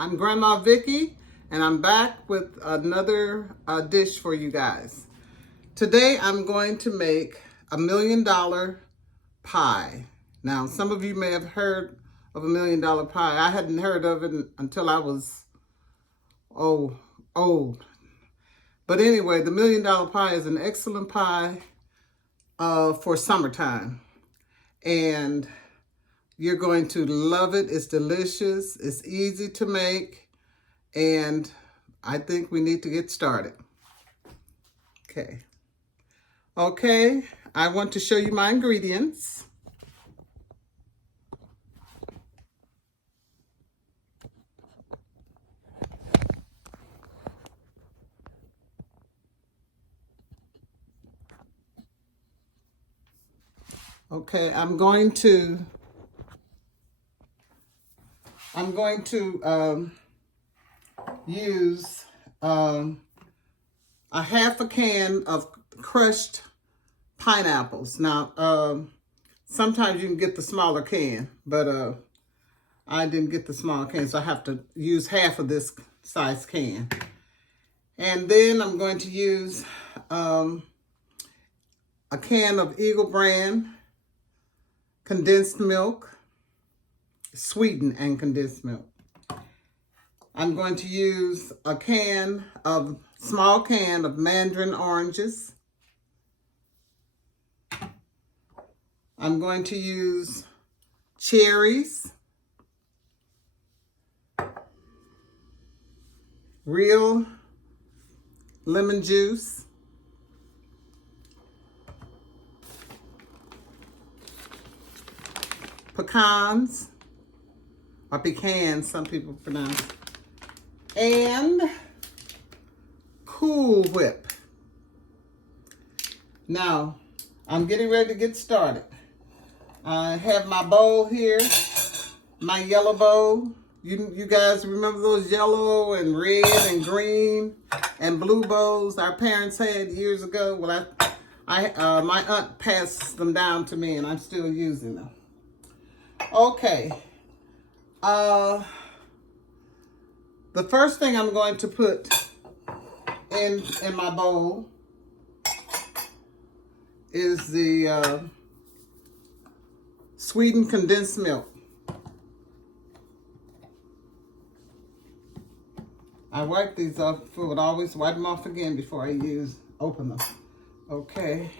I'm Grandma Vickie, and I'm back with another dish for you guys. Today I'm going to make $1 million pie. Now, some of you may have heard of $1 million pie. I hadn't heard of it until I was old. But anyway, the $1 million pie is an excellent pie for summertime. And you're going to love it. It's delicious. It's easy to make. And I think we need to get started. Okay, I want to show you my ingredients. Okay, I'm going to use a half a can of crushed pineapples. Now, sometimes you can get the smaller can, but I didn't get the small can, so I have to use half of this size can. And then I'm going to use a can of Eagle brand condensed milk, sweetened and condensed milk. I'm going to use a small can of Mandarin oranges. I'm going to use cherries, real lemon juice, pecans, or pecans, some people pronounce, and Cool Whip. Now, I'm getting ready to get started. I have my bowl here, my yellow bowl. You guys remember those yellow and red and green and blue bowls our parents had years ago? Well, my aunt passed them down to me, and I'm still using them. Okay. The first thing I'm going to put in my bowl is the sweetened condensed milk. I wipe these off. I would always wipe them off again before I open them. Okay.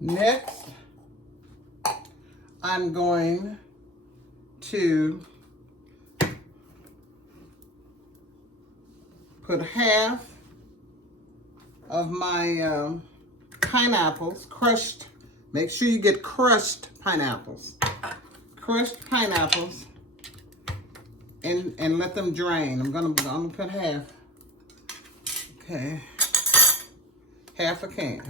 Next, I'm going to put half of my pineapples, crushed. Make sure you get crushed pineapples. Crushed pineapples, and let them drain. I'm gonna put half. Okay, half a can.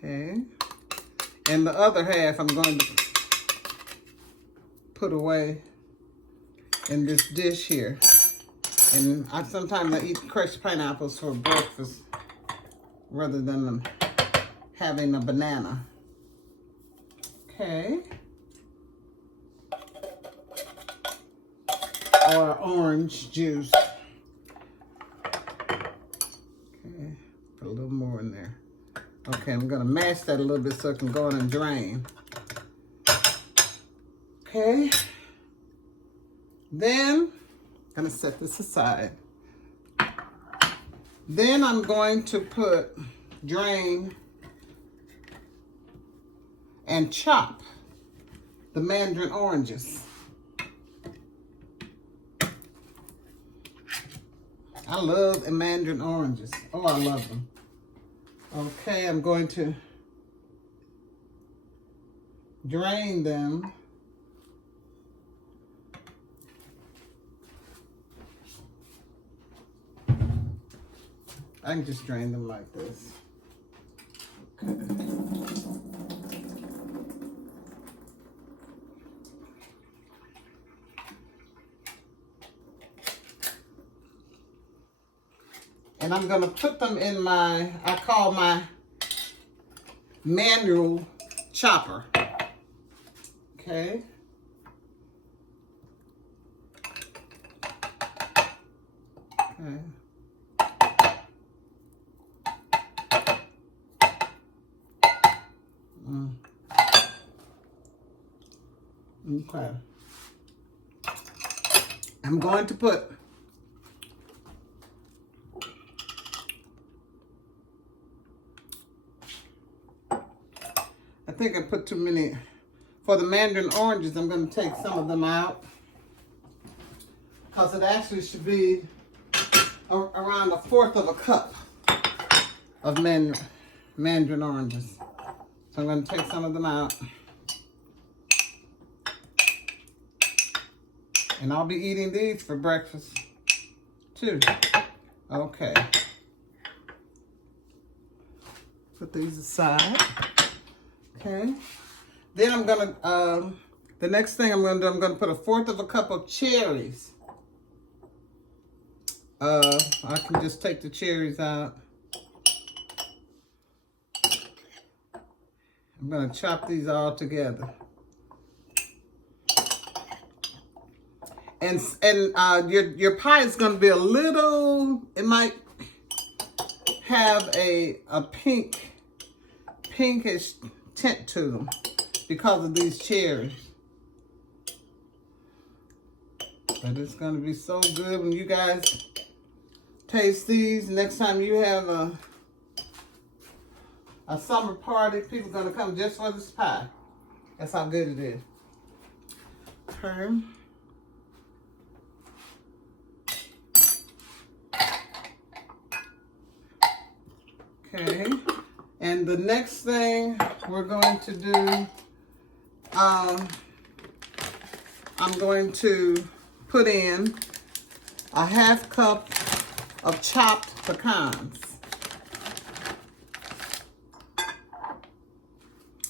Okay, and the other half I'm going to put away in this dish here. And sometimes I eat crushed pineapples for breakfast rather than them having a banana. Okay. Or orange juice. Okay, put a little more in there. Okay, I'm gonna mash that a little bit so it can go in and drain. Okay. Then I'm gonna set this aside. Then I'm going to drain and chop the Mandarin oranges. I love the Mandarin oranges. Oh, I love them. Okay, I'm going to drain them. I can just drain them like this. Okay. And I'm going to put them in I call my manual chopper. Okay. Okay. Okay. I'm going to put I think I put too many. For the Mandarin oranges, I'm going to take some of them out because it actually should be around 1/4 of a cup of Mandarin oranges. So I'm going to take some of them out. And I'll be eating these for breakfast too. Okay. Put these aside. Okay. Then I'm going to, the next thing I'm going to do, I'm going to put 1/4 of a cup of cherries. I can just take the cherries out. I'm going to chop these all together. And your pie is going to be a little, it might have a pinkish tint to them because of these cherries. But it's going to be so good when you guys taste these. Next time you have a summer party, people are going to come just for this pie. That's how good it is. Okay. Okay, and the next thing we're going to do, I'm going to put in 1/2 cup of chopped pecans.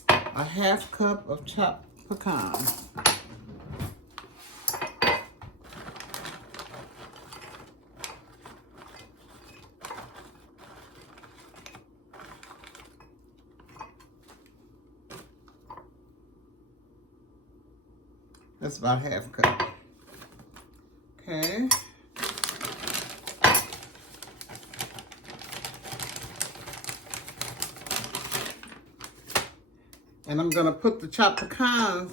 1/2 cup of chopped pecans. That's about 1/2 cup. Okay. And I'm going to put the chopped pecans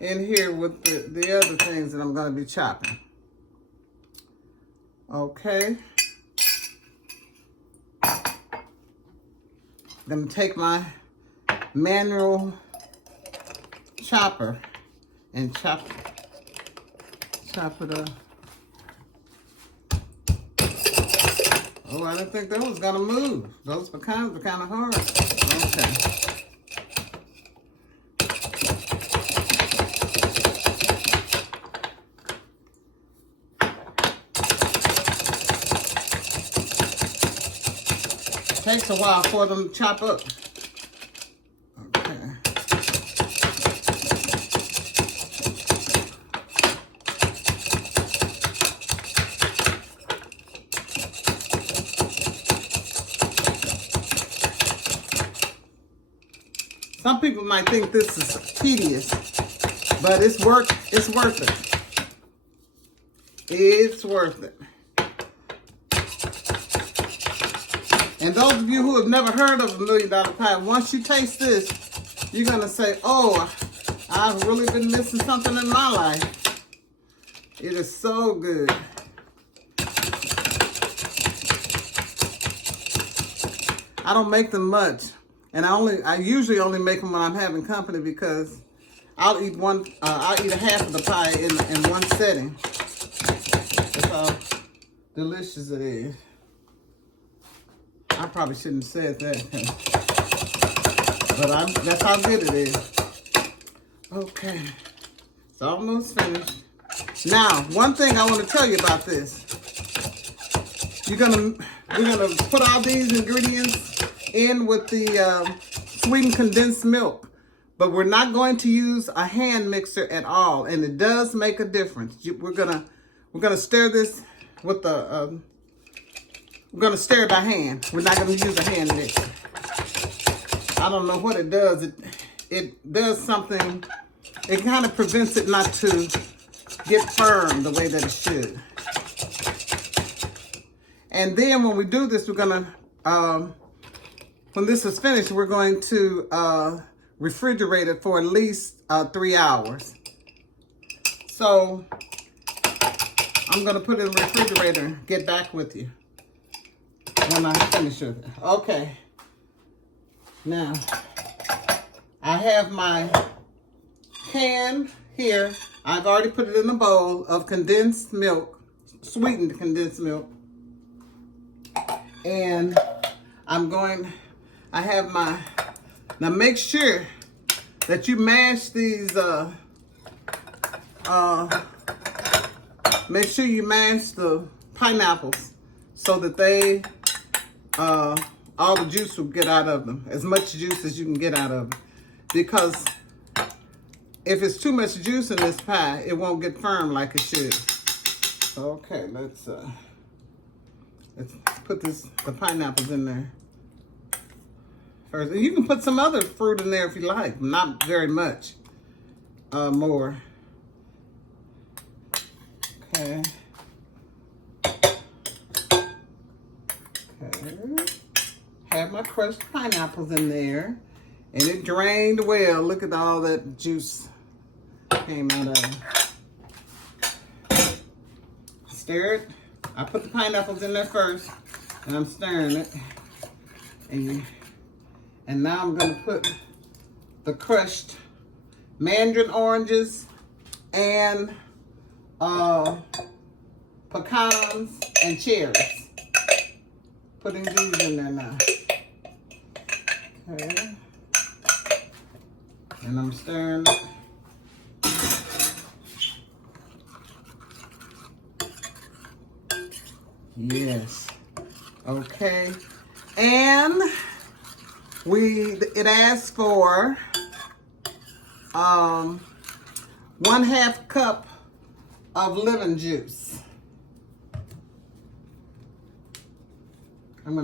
in here with the other things that I'm going to be chopping. Okay. I'm going to take my manual chopper and chop it up. Oh, I didn't think that was gonna move. Those pecans were kind of hard. Okay. Takes a while for them to chop up. Some people might think this is tedious, but it's worth it. It's worth it. And those of you who have never heard of a $1 Million Pie, once you taste this, you're going to say, oh, I've really been missing something in my life. It is so good. I don't make them much. And I usually only make them when I'm having company because I'll eat a half of the pie in one setting. That's how delicious it is. I probably shouldn't have said that, but that's how good it is. Okay, it's almost finished. Now, one thing I want to tell you about this. We're gonna put all these ingredients in with the sweetened condensed milk, but we're not going to use a hand mixer at all, and it does make a difference. We're gonna stir this with the we're gonna stir it by hand. We're not gonna use a hand mixer. I don't know what it does. It does something. It kind of prevents it not to get firm the way that it should. And then when we do this, we're gonna, when this is finished, we're going to refrigerate it for at least 3 hours. So I'm gonna put it in the refrigerator and get back with you when I finish it. Okay. Now, I have my can here. I've already put it in a bowl of condensed milk, sweetened condensed milk. And I have my, now make sure that you mash these, make sure you mash the pineapples so that they, all the juice will get out of them, as much juice as you can get out of them. Because if it's too much juice in this pie, it won't get firm like it should. Okay, let's put the pineapples in there first. And you can put some other fruit in there if you like, not very much more. Okay. Have my crushed pineapples in there, and it drained well. Look at all that juice came out of it. Stir it. I put the pineapples in there first, and I'm stirring it. And now I'm gonna put the crushed Mandarin oranges and pecans and cherries. Putting these in there now. Okay. And I'm stirring it. Yes. Okay. And it asks for 1/2 cup of lemon juice. I'm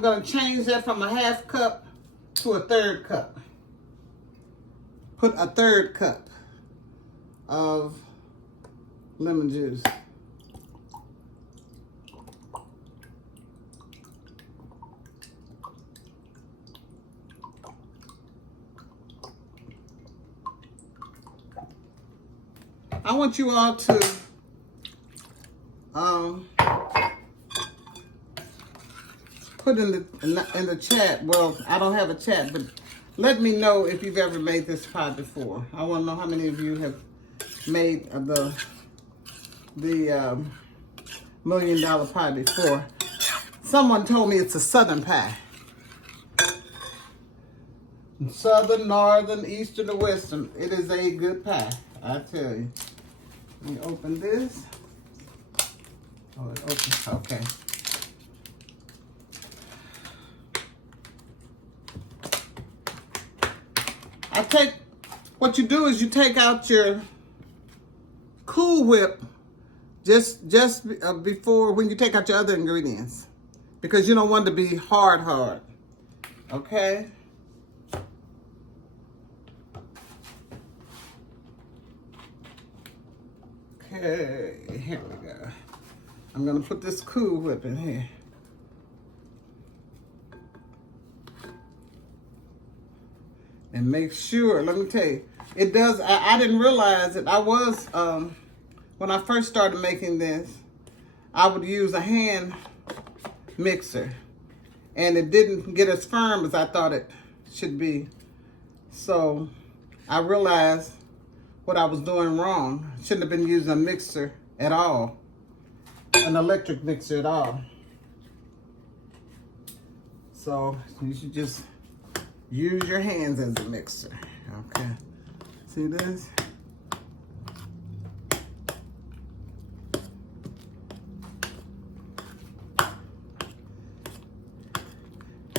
gonna change that from a 1/2 cup to a 1/3 cup. Put a 1/3 cup of lemon juice. I want you all to put in the chat. Well, I don't have a chat, but let me know if you've ever made this pie before. I want to know how many of you have made the $1 million pie before. Someone told me it's a southern pie. Southern, northern, eastern, or western. It is a good pie, I tell you. Let me open this. Oh, it opens. Okay. What you do is you take out your Cool Whip just before, when you take out your other ingredients, because you don't want it to be hard. Okay. Okay, here we go. I'm gonna put this Cool Whip in here. And make sure, let me tell you, it does, I didn't realize it. I was, when I first started making this, I would use a hand mixer, and it didn't get as firm as I thought it should be. So I realized what I was doing wrong. Shouldn't have been using a mixer at all, an electric mixer at all. So you should just use your hands as a mixer. Okay, see this?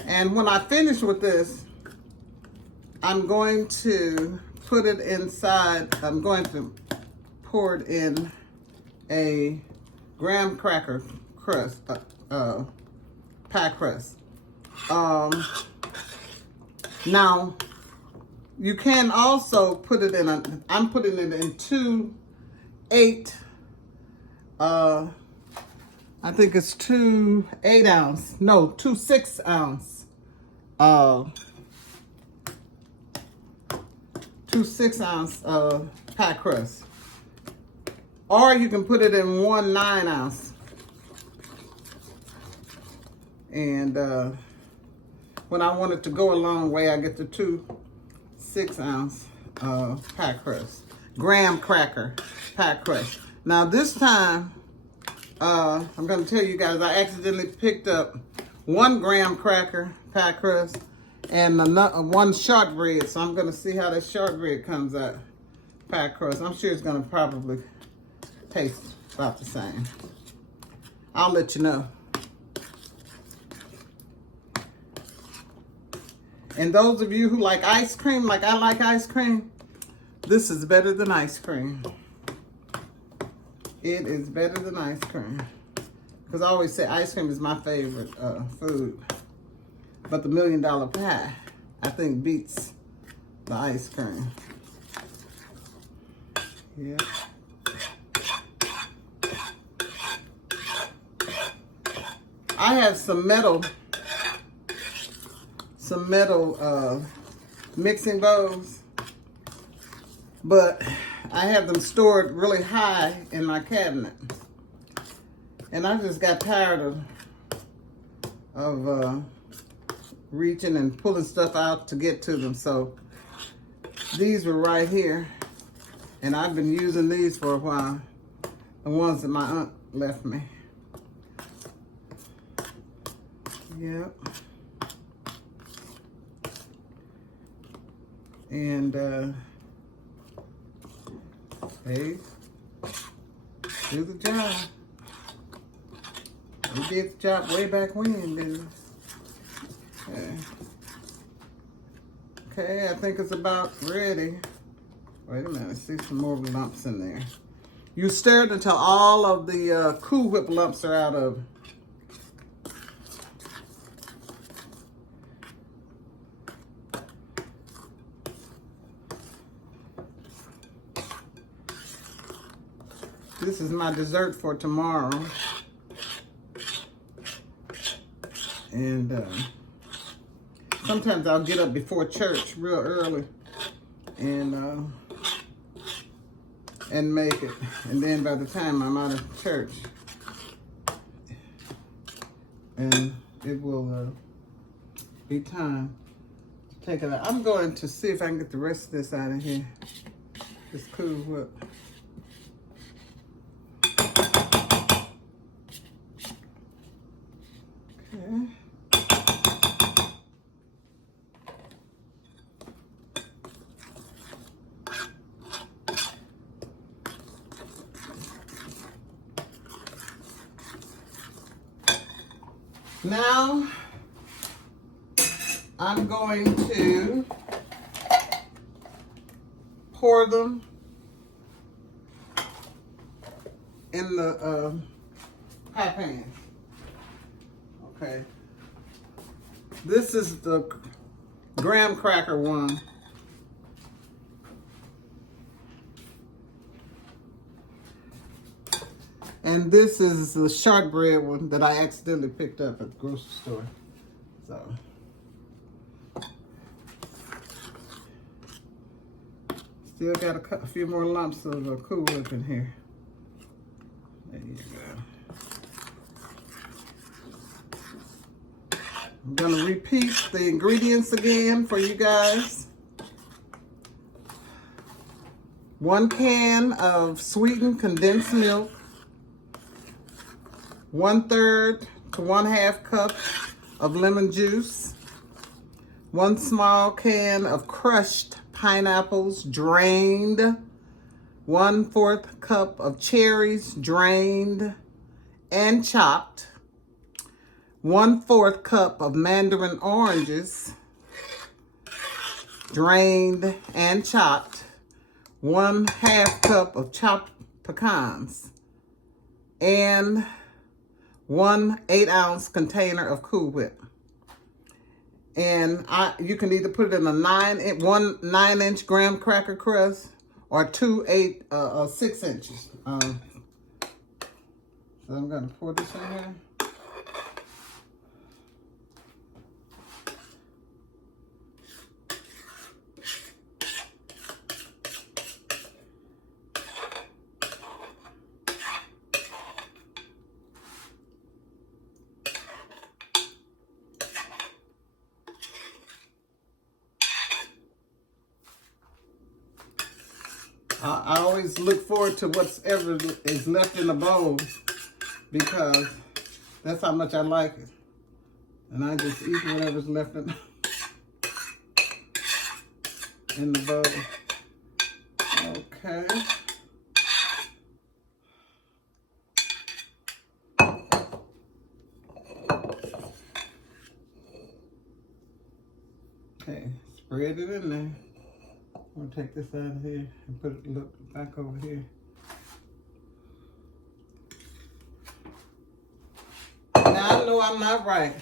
And when I finish with this, I'm going to put it inside. I'm going to pour it in a graham cracker crust, pie crust. Now, you can also put it in I'm putting it in two 6-ounce. Two 6-ounce pie crust. Or you can put it in one 9-ounce. And when I want it to go a long way, I get the two 6-ounce pie crust. Graham cracker pie crust. Now this time, I'm going to tell you guys, I accidentally picked up 1 graham cracker pie crust and one shortbread. So I'm going to see how that shortbread comes out. Pie crust. I'm sure it's going to probably taste about the same. I'll let you know. And those of you who like ice cream, like I like ice cream, this is better than ice cream. It is better than ice cream. Because I always say ice cream is my favorite food. But the $1 Million Pie, I think, beats the ice cream. Yeah. I have some metal mixing bowls, but I have them stored really high in my cabinet. And I just got tired of reaching and pulling stuff out to get to them. So these were right here. And I've been using these for a while. The ones that my aunt left me. Yep. And hey, do the job. We did the job way back when, didn't we? Okay, I think it's about ready. Wait a minute, I see some more lumps in there. You stir it until all of the Cool Whip lumps are out of it. This is my dessert for tomorrow. And sometimes I'll get up before church real early and make it. And then by the time I'm out of church, and it will be time to take it out. I'm going to see if I can get the rest of this out of here. This Cool Whip. Okay. Now, I'm going to pour them in the pie pan. Okay. This is the graham cracker one. And this is the shortbread one that I accidentally picked up at the grocery store. So, still got a few more lumps of Cool Whip in here. There you go. I'm going to repeat the ingredients again for you guys. 1 can of sweetened condensed milk, 1/3 to 1/2 cup of lemon juice, 1 small can of crushed pineapples drained, 1/4 cup of cherries drained and chopped, 1/4 cup of Mandarin oranges drained and chopped, 1/2 cup of chopped pecans, and 1 8-ounce container of Cool Whip. And you can either put it in a 9-inch graham cracker crust or 2 6 inches. So I'm going to pour this in here. I always look forward to whatever is left in the bowl because that's how much I like it. And I just eat whatever's left in the bowl. Okay. Okay, spread it in there. I'm gonna take this out of here and put it back over here. Now I know I'm not right.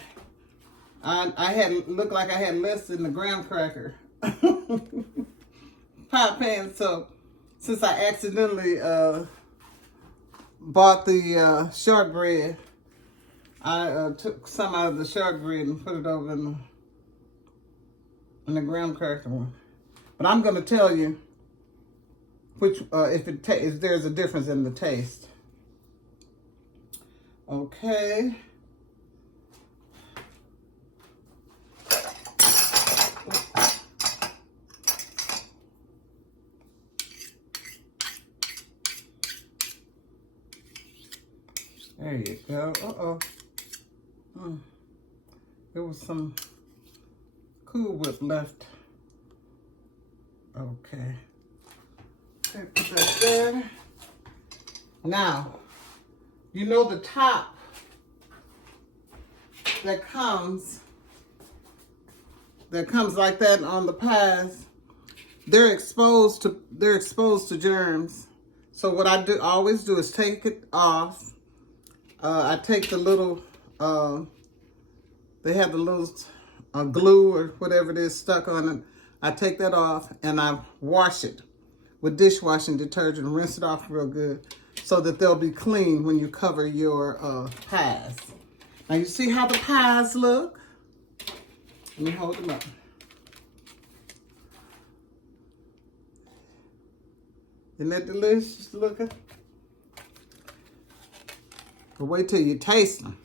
I looked like I had less in the graham cracker pie pan. So since I accidentally bought the shortbread, I took some out of the shortbread and put it over in the graham cracker one. But I'm going to tell you which if there's a difference in the taste. Okay. There you go. There was some Cool Whip left. Okay. Okay, put that there. Now, you know the top that comes like that on the pies, they're exposed to germs. So what I always do is take it off. I take the little they have the little glue or whatever it is stuck on it. I take that off and I wash it with dishwashing detergent and rinse it off real good so that they'll be clean when you cover your pies. Now you see how the pies look? Let me hold them up. Isn't that delicious looking? But wait till you taste them.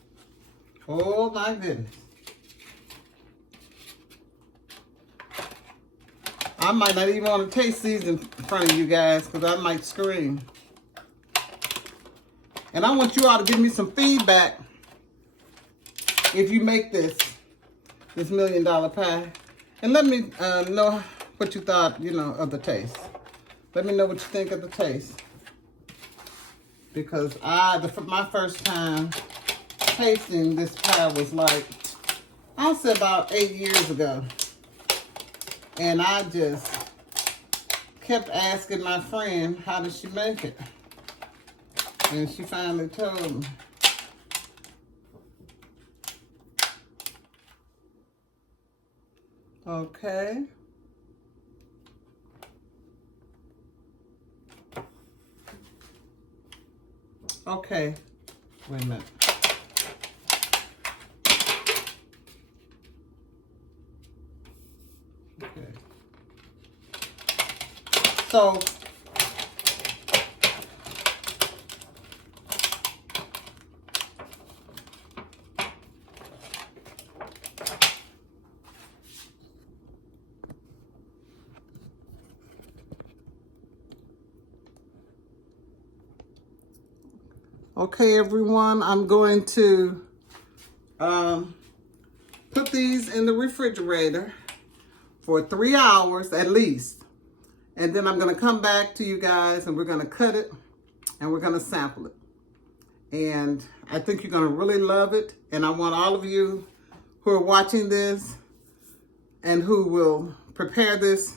Oh my goodness. I might not even want to taste these in front of you guys because I might scream. And I want you all to give me some feedback if you make this $1 million pie. And let me know what you thought, of the taste. Let me know what you think of the taste. Because my first time tasting this pie was like, I'll say about 8 years ago. And I just kept asking my friend, how does she make it? And she finally told me. Okay. Okay. Wait a minute. Okay. So Okay, everyone, I'm going to put these in the refrigerator for 3 hours at least. And then I'm going to come back to you guys and we're going to cut it and we're going to sample it. And I think you're going to really love it. And I want all of you who are watching this and who will prepare this,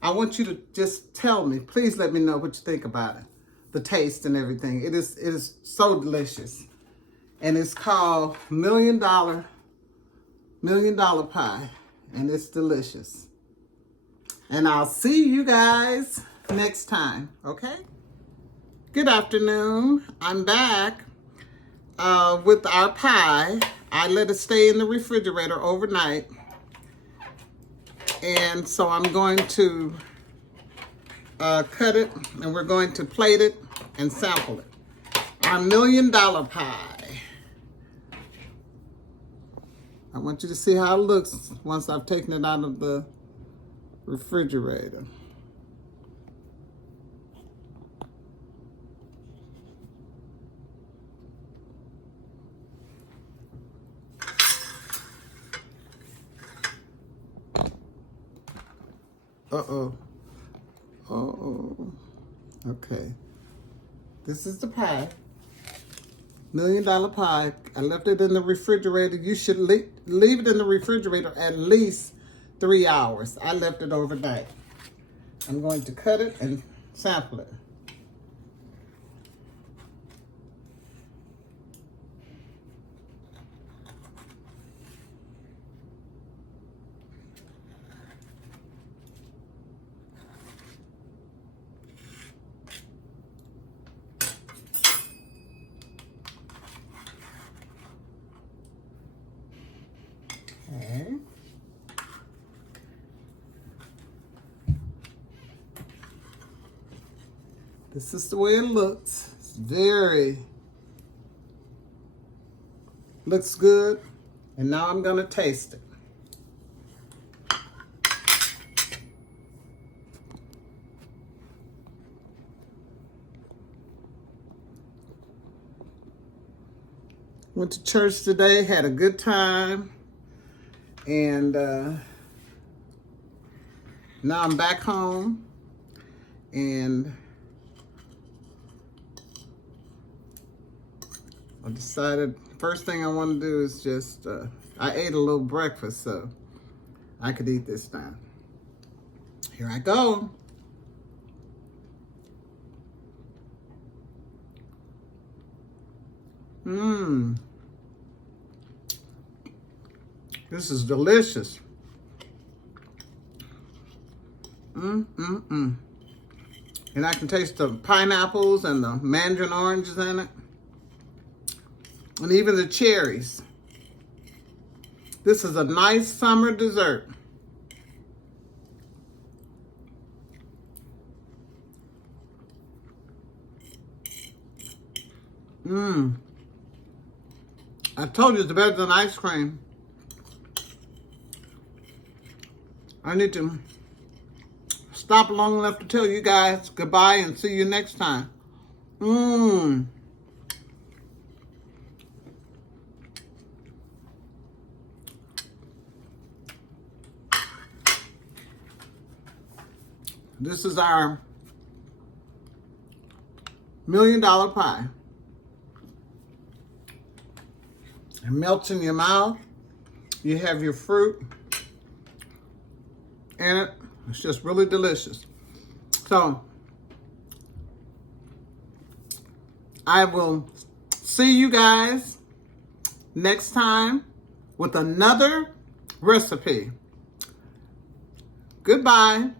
I want you to just tell me, please let me know what you think about it, the taste and everything. It is so delicious. And it's called Million Dollar Pie. And it's delicious. And I'll see you guys next time, okay? Good afternoon. I'm back with our pie. I let it stay in the refrigerator overnight. And so I'm going to cut it and we're going to plate it and sample it. Our $1 million pie. I want you to see how it looks once I've taken it out of the refrigerator. Uh-oh. Uh-oh. Okay. This is the pie. $1 million pie. I left it in the refrigerator. You should leave it in the refrigerator at least 3 hours. I left it overnight. I'm going to cut it and sample it. Okay. This is the way it looks. It's looks good. And now I'm going to taste it. Went to church today, had a good time. And now I'm back home. And I decided first thing I want to do is just, I ate a little breakfast, so I could eat this now. Here I go. Mmm. This is delicious. And I can taste the pineapples and the Mandarin oranges in it. And even the cherries. This is a nice summer dessert. I told you it's better than ice cream. I need to stop long enough to tell you guys goodbye and see you next time. This is our $1 million pie. It melts in your mouth. You have your fruit in it. It's just really delicious. So, I will see you guys next time with another recipe. Goodbye.